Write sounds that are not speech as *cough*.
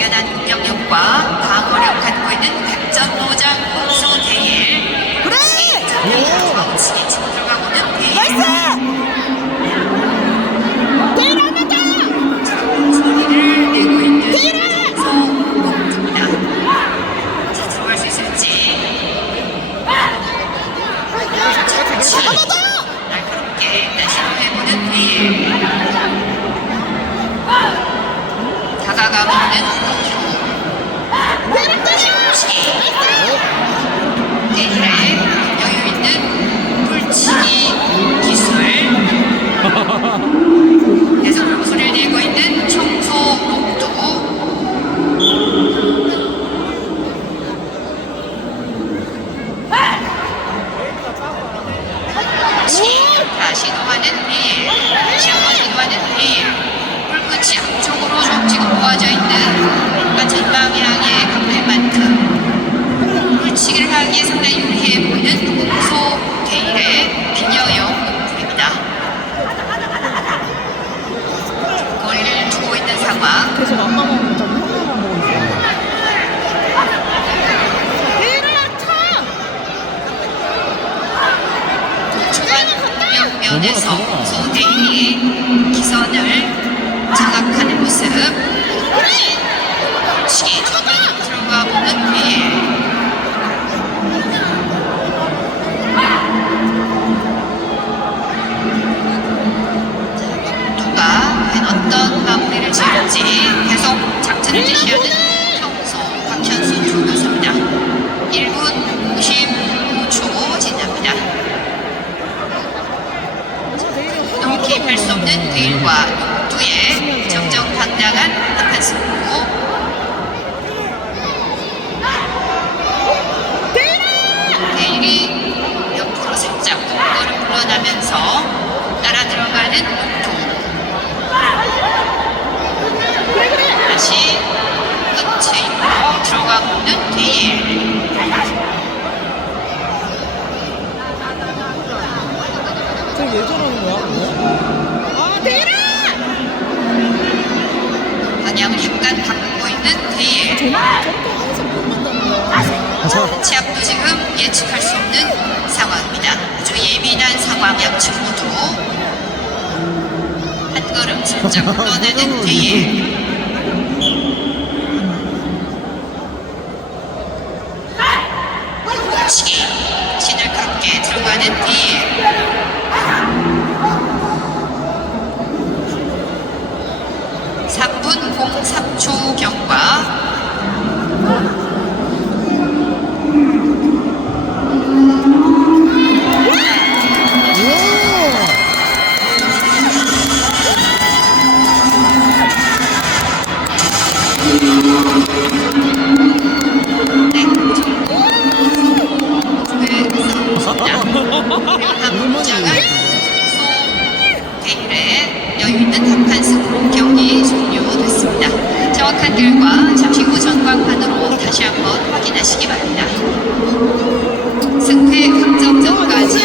뛰어난 공격력과 방어력 갖고 있는 백전노장 홍수대일. 그래! 다가가보는 다시 한번 인도하는데 물끝이 앞쪽으로 좀 지금 모아져 있는 그러 전방향의 가는 만큼 물치기를 하기에 상당히 유리해 보이는 동소 대일의 비녀형 인물입니다. 거리를 두고 있는 상황. 그래서 공격면에서 소대일이 기선을 장악하는 모습. 치기 초반 과 녹두의 정정당당한 한판 승부 데일이 옆으로 살짝 동거를 물러나면서 따라 들어가는 녹두 다시 끝에 예측할 수 없는 상황입니다. 아주 예민한 상황 양측 모두 한 걸음 살짝 *laughs* 물러나는 뒤에 정확한 결과 잠시 후 전광판으로 다시 한번 확인하시기 바랍니다. 승패 확정 전까지